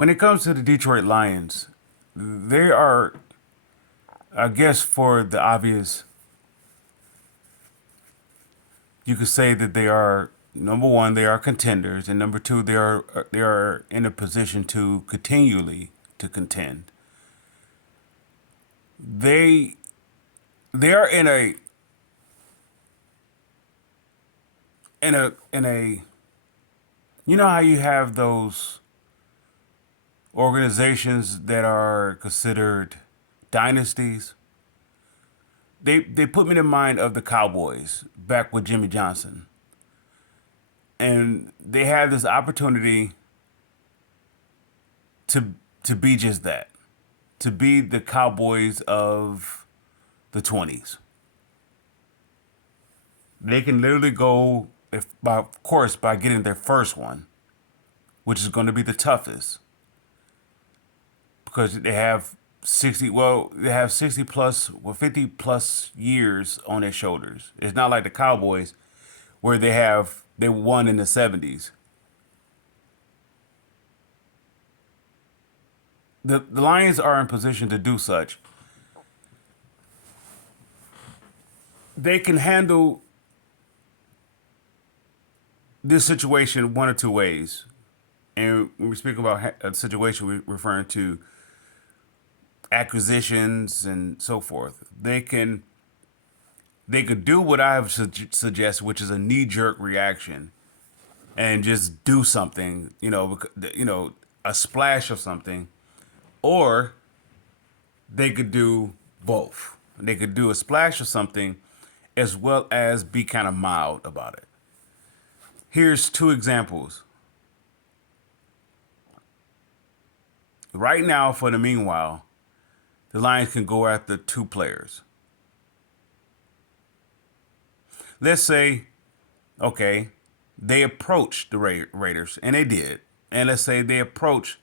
When it comes to the Detroit Lions, they are, I guess, for the obvious, you could say that they are number one, they are contenders, and number two, they are in a position to continually to contend. They they are in a you know how you have those organizations that are considered dynasties. They put me in mind of the Cowboys back with Jimmy Johnson, and they had this opportunity to to be just that, to be the Cowboys of the 20s. They can literally go, if by of course by getting their first one, which is going to be the toughest because they have 60 plus, 50 plus years on their shoulders. It's not like the Cowboys where they won in the 70s. The Lions are in position to do such. They can handle this situation one or two ways. And when we speak about a situation, we're referring to acquisitions and so forth. They could do what I have suggested, which is a knee jerk reaction, and just do something, a splash of something, or they could do both. They could do a splash of something as well as be kind of mild about it. Here's two examples. Right now, for the meanwhile, the Lions can go after two players. Let's say, okay, they approached the Raiders, and they did. And let's say they approach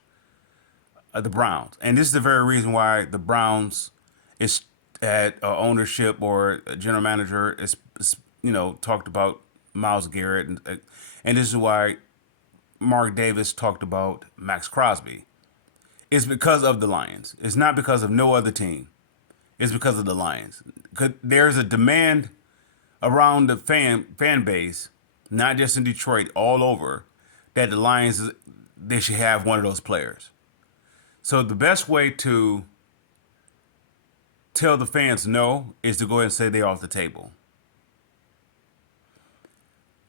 the Browns. And this is the very reason why the Browns is at ownership or a general manager is talked about Myles Garrett. And this is why Mark Davis talked about Max Crosby. It's because of the Lions. It's not because of no other team. It's because of the Lions. 'Cause there's a demand around the fan base, not just in Detroit, all over, that the Lions they should have one of those players. So the best way to tell the fans no is to go ahead and say they're off the table.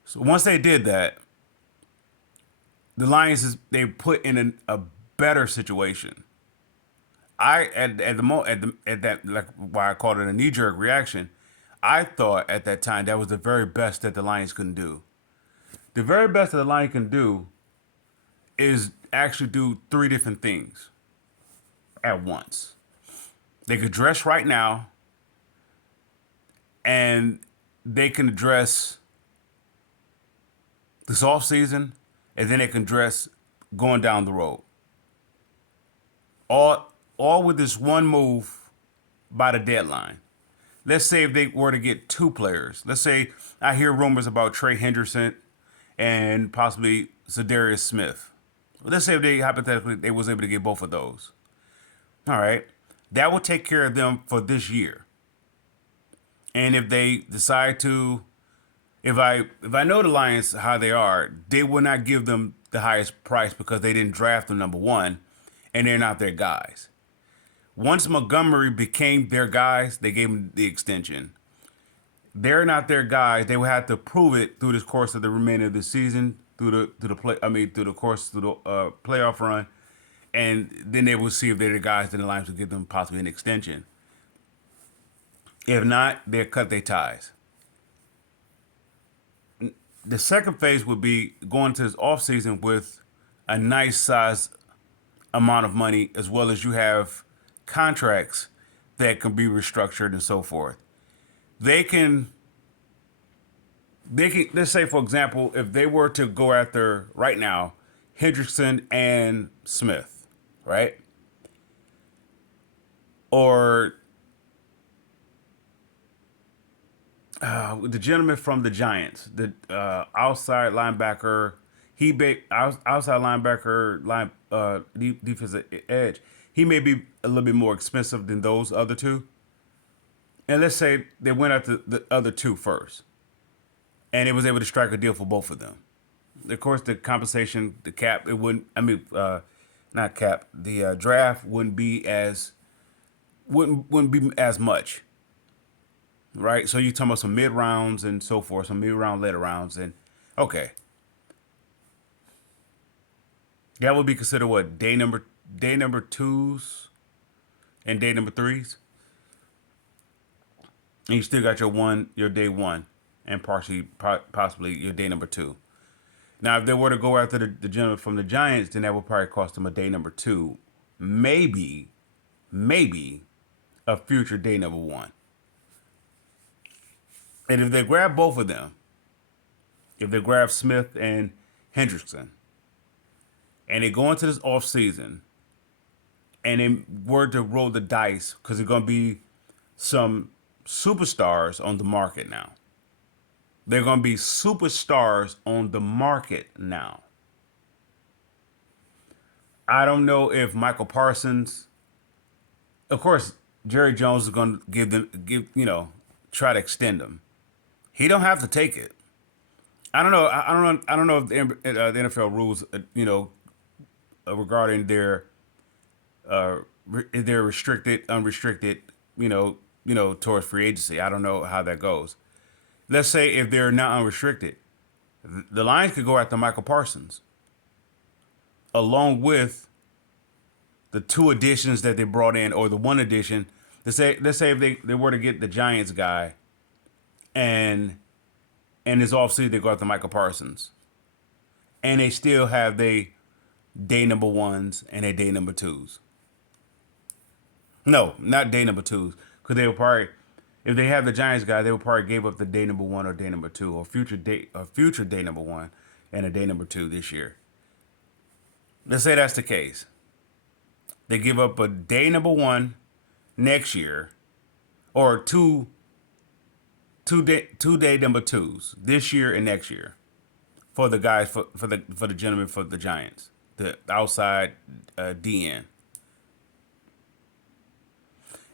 So once they did that, the Lions they put in a better situation. I at the mo at that, like why I called it a knee jerk reaction. I thought at that time that was the very best that the Lions can do. The very best that the Lions can do is actually do three different things at once. They could dress right now, and they can dress this off season, and then they can dress going down the road. All with this one move by the deadline. Let's say if they were to get two players. Let's say I hear rumors about Trey Henderson and possibly Zadarius Smith. Let's say if they hypothetically they was able to get both of those. All right. That will take care of them for this year. And if they decide to if I know the Lions how they are, they will not give them the highest price because they didn't draft them number one and they're not their guys. Once Montgomery became their guys, they gave him the extension. They're not their guys. They will have to prove it through the course of the remainder of the season, through the course through the playoff run, and then they will see if they're the guys. Then the Lions will give them possibly an extension. If not, they'll cut their ties. The second phase would be going to this offseason with a nice size amount of money, as well as you have contracts that can be restructured and so forth. They can let's say for example, if they were to go after right now Hendrickson and Smith, right? Or the gentleman from the Giants, the outside linebacker, outside linebacker, defensive edge. He may be a little bit more expensive than those other two. And let's say they went out the other two first, and it was able to strike a deal for both of them. Of course, the compensation, the cap, it wouldn't. I mean, not cap. The draft wouldn't be as much, right? So you're talking about some mid rounds and so forth, some mid round, later rounds, and okay, that would be considered what day number twos and day number threes, and you still got your day one, and possibly your day number two. Now, if they were to go after the gentleman from the Giants, then that would probably cost them a day number two, maybe a future day number one. And if they grab both of them, if they grab Smith and Hendrickson, and they go into this off season, and they were to roll the dice because there's going to be some superstars on the market now. They're going to be superstars on the market now. I don't know if Michael Parsons, of course, Jerry Jones is going to try to extend them. He don't have to take it. I don't know. I don't know if the NFL rules, regarding their restricted, unrestricted, towards free agency. I don't know how that goes. Let's say if they're not unrestricted, the Lions could go after Michael Parsons, along with the two additions that they brought in, or the one addition. Let's say if they were to get the Giants guy, and this offseason they go after Michael Parsons, and they still have they day number ones and they day number twos. No, not day number twos, because they will probably, if they have the Giants guy, they will probably give up the day number one or day number two, or future day number one and a day number two this year. Let's say that's the case. They give up a day number one next year, or two day number twos this year and next year for the guys for the gentleman for the Giants, the outside DN.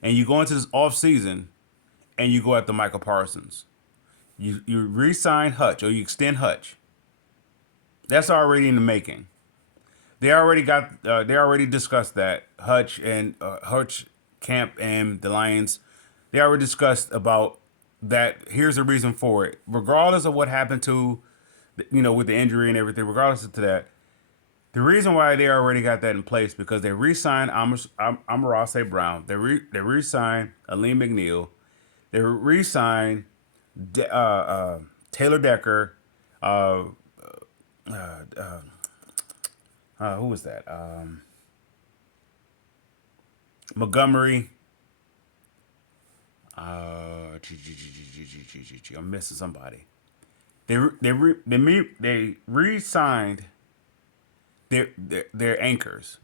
And you go into this off season, and you go after Michael Parsons. You re-sign Hutch, or you extend Hutch. That's already in the making. They already discussed that Hutch camp and the Lions. They already discussed about that. Here's the reason for it. Regardless of what happened to, with the injury and everything, regardless of that, the reason why they already got that in place because they re-signed Amon-Ra St. Brown. They re-signed Aleem McNeil. They re-signed Taylor Decker. Who was that? Montgomery. I'm missing somebody. They re-signed their anchors.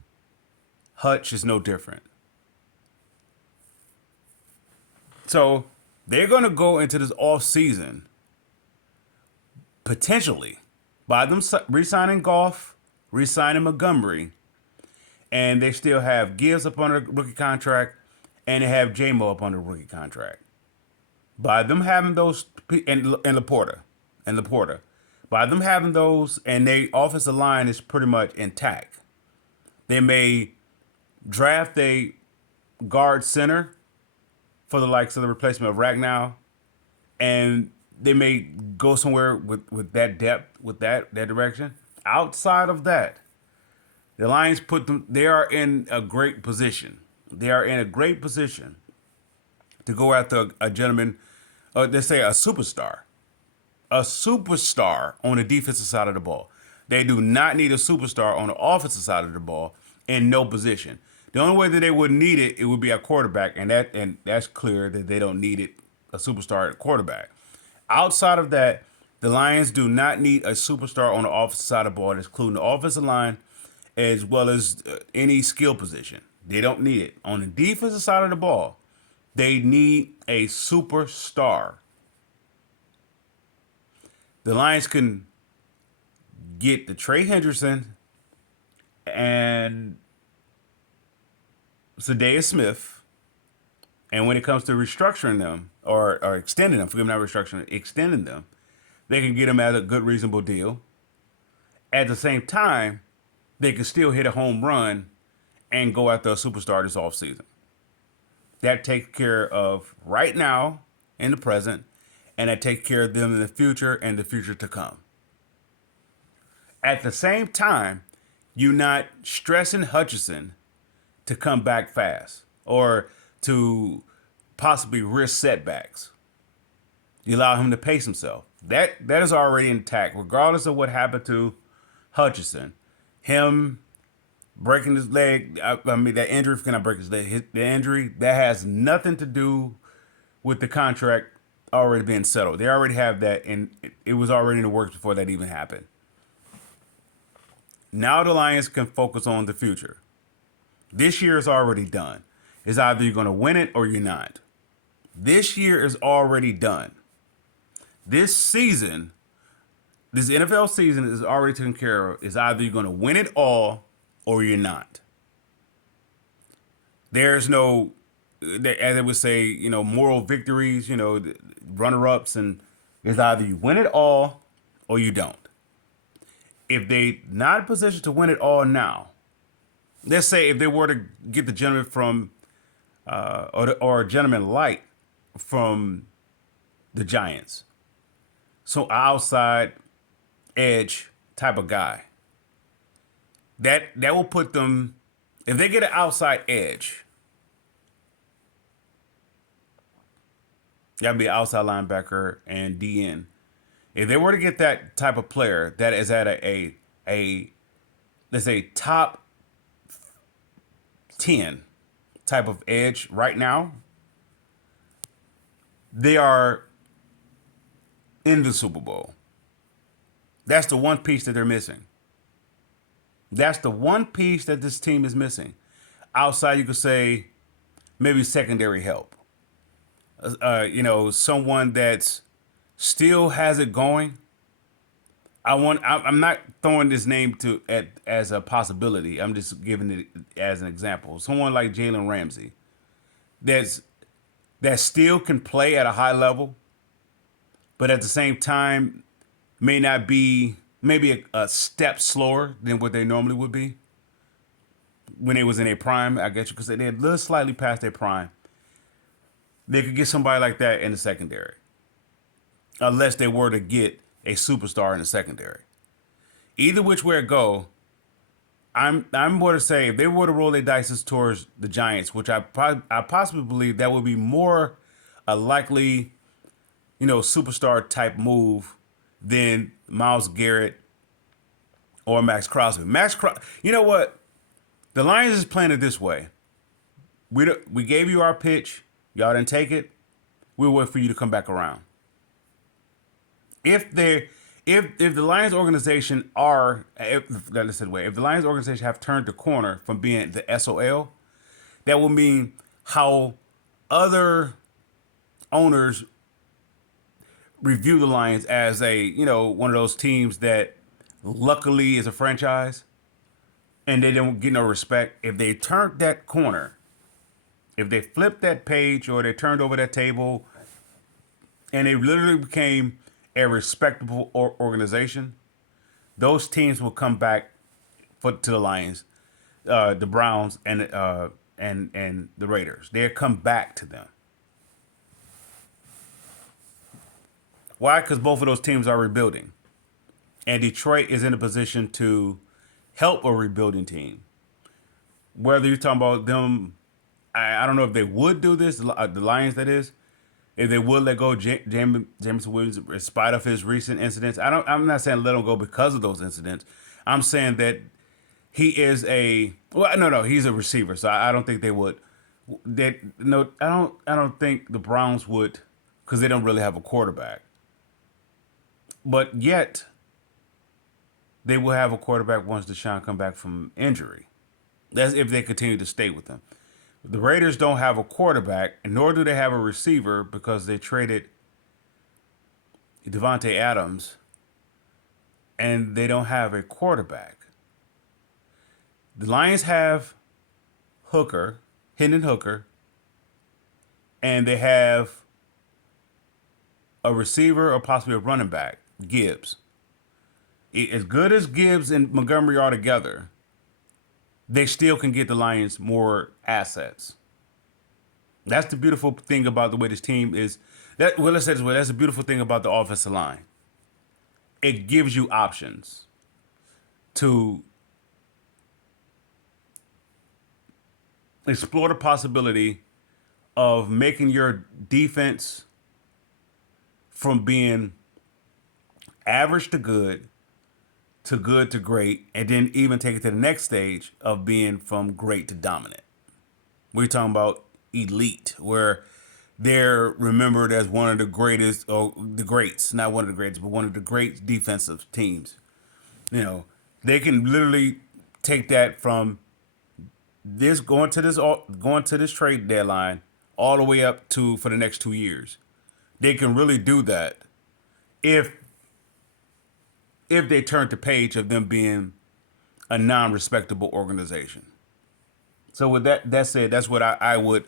Hutch is no different. So they're going to go into this off season potentially by them re-signing Goff, re-signing Montgomery, and they still have Gibbs up on a rookie contract, and they have J-Mo up on a rookie contract. By them having those, and Laporta, by them having those, and their offensive line is pretty much intact. They may draft a guard center for the likes of the replacement of Ragnow, and they may go somewhere with that depth, with that direction. Outside of that, the Lions they are in a great position. They are in a great position to go after a gentleman, let's say a superstar on the defensive side of the ball. They do not need a superstar on the offensive side of the ball in no position. The only way that they would need it would be a quarterback, and that's clear that they don't need a superstar at quarterback. Outside of that, the Lions do not need a superstar on the offensive side of the ball, including the offensive line, as well as any skill position. They don't need it. On the defensive side of the ball, they need a superstar. The Lions can get the Trey Henderson and Zadea Smith, and when it comes to restructuring them or extending them, forgive me, not restructuring, extending them, they can get them at a good, reasonable deal. At the same time, they can still hit a home run and go after a superstar this offseason. That takes care of right now in the present, and that takes care of them in the future and the future to come. At the same time, you're not stressing Hutchinson to come back fast or to possibly risk setbacks. You allow him to pace himself. That is already intact, regardless of what happened to Hutchinson. Him breaking his leg, I mean, that injury, cannot break his leg. The injury, that has nothing to do with the contract already being settled. They already have that, and it was already in the works before that even happened. Now the Lions can focus on the future. This year is already done. It's either you're going to win it or you're not. This year is already done. This season, this NFL season is already taken care of. It's either you're going to win it all or you're not. There's no, as they would say, moral victories, runner-ups, and it's either you win it all or you don't. If they're not in a position to win it all now, let's say if they were to get the gentleman from, or a gentleman like from the Giants, so outside edge type of guy, that will put them, if they get an outside edge, that'd be an outside linebacker and DN. If they were to get that type of player that is at a let's say top 10 type of edge right now, they are in the Super Bowl. That's the one piece that they're missing. That's the one piece that this team is missing. Outside, you could say maybe secondary help. Someone that's still has it going. I'm not throwing this name as a possibility. I'm just giving it as an example. Someone like Jalen Ramsey, that still can play at a high level, but at the same time may not be maybe a step slower than what they normally would be when they was in their prime. I guess you could say they're a little slightly past their prime. They could get somebody like that in the secondary, unless they were to get a superstar in the secondary. Either which way it go, I'm going to say if they were to roll their dice towards the Giants, which I possibly believe that would be more a likely, superstar type move than Myles Garrett or Max Crosby. You know what? The Lions is playing it this way. We gave you our pitch. Y'all didn't take it. We'll wait for you to come back around. If the Lions organization if the Lions organization have turned the corner from being the SOL, that will mean how other owners review the Lions as one of those teams that luckily is a franchise and they don't get no respect. If they turned that corner, if they flipped that page or they turned over that table and they literally became a respectable organization, those teams will come back to the Lions, the Browns, and the Raiders. They'll come back to them. Why? Because both of those teams are rebuilding, and Detroit is in a position to help a rebuilding team. Whether you're talking about them, I don't know if they would do this, the Lions that is, if they would let go Jameson Williams in spite of his recent incidents. I'm not saying let him go because of those incidents. I'm saying that he is he's a receiver, so I don't think they would. I don't think the Browns would, because they don't really have a quarterback. But yet, they will have a quarterback once Deshaun come back from injury. That's if they continue to stay with him. The Raiders don't have a quarterback, nor do they have a receiver because they traded Devontae Adams and they don't have a quarterback. The Lions have Hooker, Hendon Hooker, and they have a receiver or possibly a running back, Gibbs. As good as Gibbs and Montgomery are together, they still can get the Lions more assets. That's the beautiful thing about the way this team is. That well, let's say this way. That's the beautiful thing about the offensive line. It gives you options to explore the possibility of making your defense from being average to good to great, and then even take it to the next stage of being from great to dominant. We're talking about elite, where they're remembered as one of the greatest, or the greats, not one of the greatest, but one of the great defensive teams. You know, they can literally take that from this going to this trade deadline all the way up to for the next 2 years. They can really do that if they turn the page of them being a non-respectable organization. So with that said, that's what I would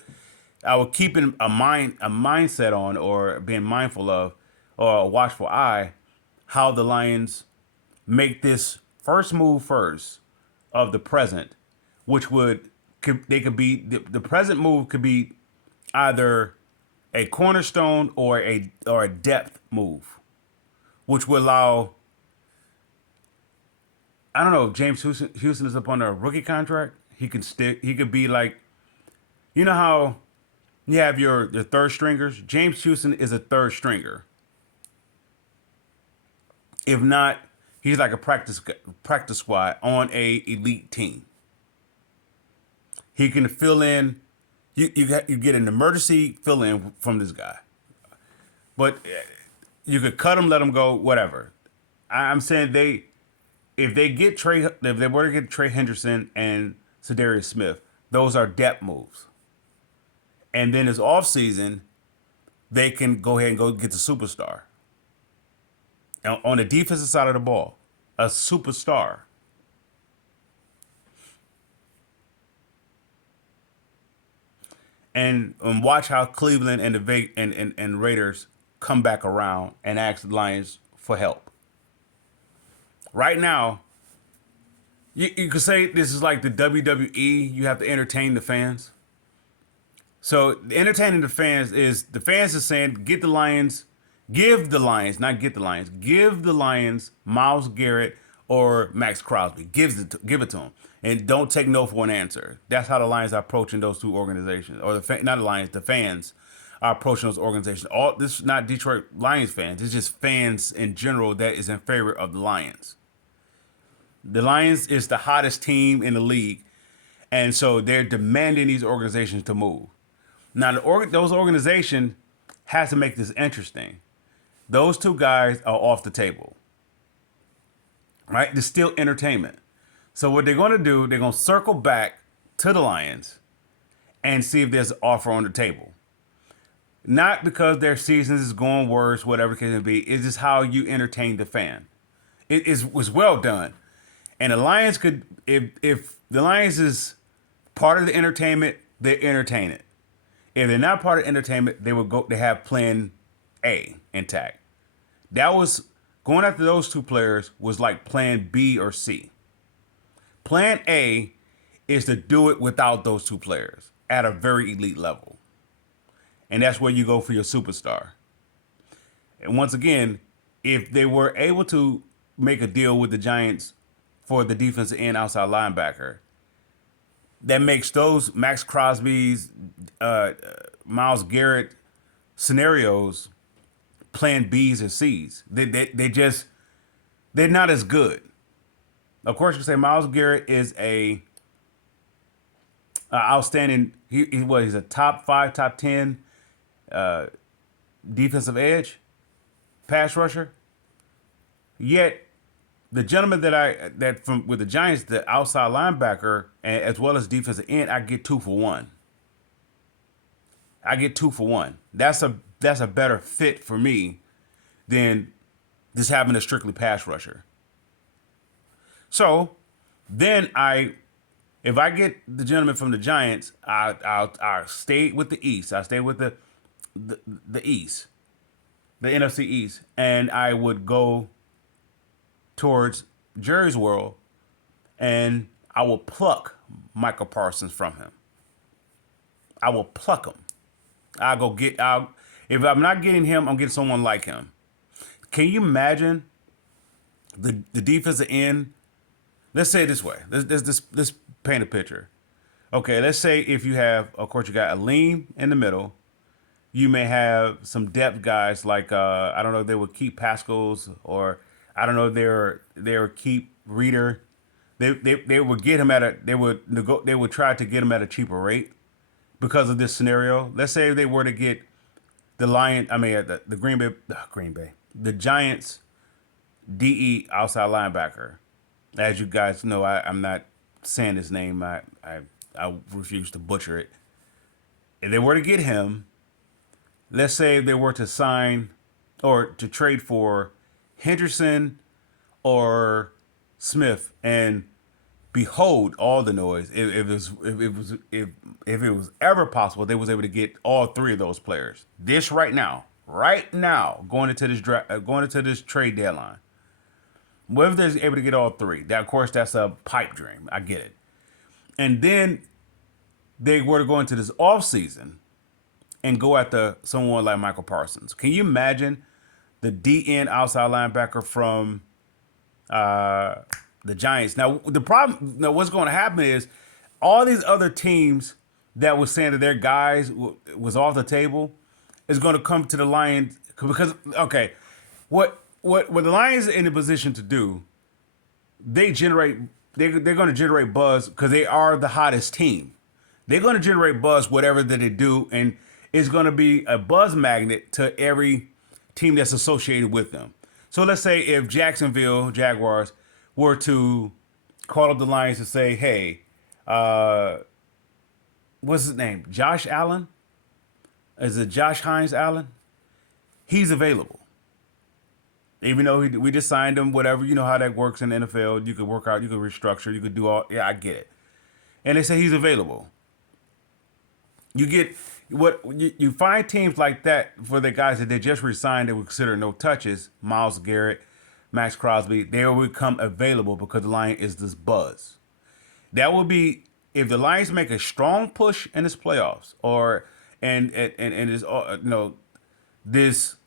keep in a mindset on, or being mindful of, or a watchful eye, how the Lions make this first move first of the present, which they could be the present move could be either a cornerstone or a depth move, which would allow, I don't know, if James Houston is up on a rookie contract. He can stick. He could be like, you know how you have your third stringers. James Houston is a third stringer. If not, he's like a practice squad on a elite team. He can fill in. You get an emergency fill in from this guy, but you could cut him, let him go, whatever. I'm saying if they were to get Trey Henderson and Sedarius Smith, those are depth moves. And then this offseason, they can go ahead and go get the superstar. On the defensive side of the ball, a superstar. And watch how Cleveland and and Raiders come back around and ask the Lions for help. Right now, you could say this is like the WWE. You have to entertain the fans. So entertaining the fans is saying give the Lions, give the Lions Myles Garrett or Max Crosby. Give it to them, and don't take no for an answer. That's how the Lions are approaching those two organizations, or not the Lions, the fans are approaching those organizations. All this is not Detroit Lions fans. It's just fans in general that is in favor of the Lions. The Lions is the hottest team in the league, and so they're demanding these organizations to move. Now, those organizations has to make this interesting. Those two guys are off the table, right? There's still entertainment. So what they're going to do, they're going to circle back to the Lions and see if there's an offer on the table. Not because their season is going worse, whatever it can be. It's just how you entertain the fan. Was well done. And the Lions could, if the Lions is part of the entertainment, they entertain it. If they're not part of entertainment, they have plan A intact. That was going after those two players was like plan B or C. Plan A is to do it without those two players at a very elite level. And that's where you go for your superstar. And once again, if they were able to make a deal with the Giants for the defensive end outside linebacker, that makes those Max Crosby's, Myles Garrett scenarios plan B's and C's. They're not as good. Of course, you say Myles Garrett is a outstanding. He's a top 5, top 10 defensive edge, pass rusher. Yet the gentleman that from with the Giants, the outside linebacker, and as well as defensive end, I get 2 for 1. I get 2 for 1. That's a better fit for me than just having a strictly pass rusher. So then if I get the gentleman from the Giants, I'll stay with the East. I stay with the East, the NFC East, and I would go towards Jerry's world, and I will pluck Michael Parsons from him. I will pluck him. I'll go get out. If I'm not getting him, I'm getting someone like him. Can you imagine the defensive end? Let's say it this way. Let's paint a picture. Okay, let's say if you have, of course, you got a lean in the middle. You may have some depth guys like I don't know if they would keep Pascals, or I don't know if they were keep Reader. They would get him at a they would try to get him at a cheaper rate because of this scenario. Let's say they were to get the Green Bay, the Giants DE outside linebacker. As you guys know, I'm not saying his name. I refuse to butcher it. If they were to get him, let's say they were to sign or to trade for Henderson or Smith, and behold all the noise. If it was ever possible, they was able to get all three of those players. This right now, going into this trade deadline. What if they're able to get all three? That, of course, that's a pipe dream. I get it. And then they were to go into this offseason and go after someone like Michael Parsons. Can you imagine the DN outside linebacker from the Giants? Now, what's going to happen is all these other teams that was saying that their guys was off the table is going to come to the Lions because, okay, what the Lions are in a position to do, they're going to generate buzz because they are the hottest team. They're going to generate buzz whatever that they do, and it's going to be a buzz magnet to every team that's associated with them. So let's say if Jacksonville Jaguars were to call up the Lions and say, hey, what's his name? Josh Allen? Is it Josh Hines Allen? He's available. Even though we just signed him, whatever, you know how that works in the NFL. You could work out, you could restructure, you could do all, yeah, I get it. And they say he's available. You get you find teams like that for the guys that they just resigned that would consider no touches, Myles Garrett, Max Crosby, they will become available because the Lions is this buzz. That would be if the Lions make a strong push in this playoffs, or and is this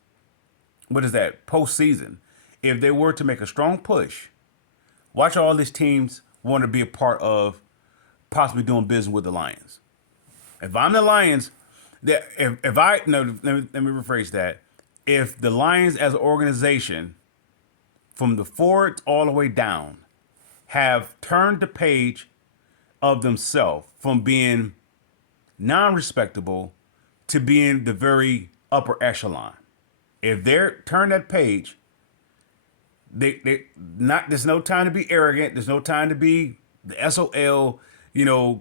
what is that postseason? If they were to make a strong push, watch all these teams want to be a part of possibly doing business with the Lions. If I'm the Lions, let me rephrase that. If the Lions as an organization, from the forward all the way down, have turned the page of themselves from being non-respectable to being the very upper echelon. If they're turn that page, there's no time to be arrogant. There's no time to be the SOL,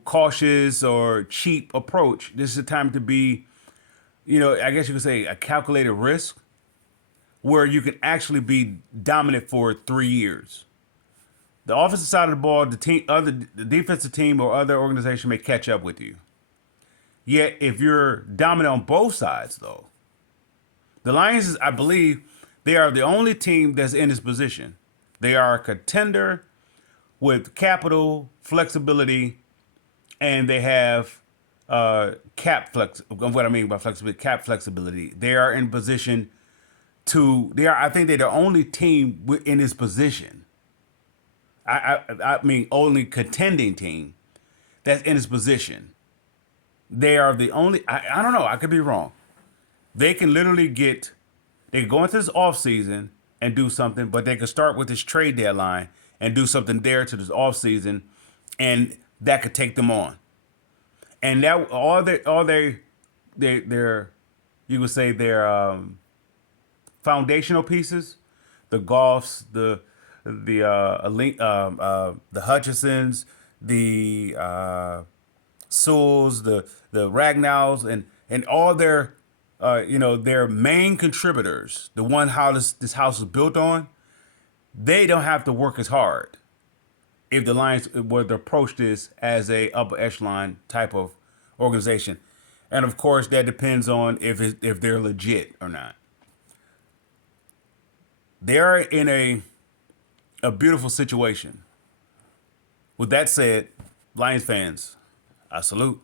cautious or cheap approach. This is a time to be, I guess you could say a calculated risk where you can actually be dominant for 3 years. The offensive side of the ball, the defensive team or other organization may catch up with you. Yet, if you're dominant on both sides, though, the Lions, I believe, they are the only team that's in this position. They are a contender with capital, flexibility, and they have cap flex. What I mean by flexibility, cap flexibility. They are in position I think they're the only team in this position. I mean, only contending team that's in this position. They are the only, I don't know, I could be wrong. They can literally they can go into this offseason and do something, but they could start with this trade deadline and do something there to this offseason, and that could take them on. And that you could say their foundational pieces, the Goffs, the Hutchinsons, the Sewells, the Ragnows, and all their main contributors, the one how this house is built on, they don't have to work as hard. if the Lions would approach this as a upper echelon type of organization. And of course, that depends on if they're legit or not. They are in a beautiful situation. With that said, Lions fans, I salute.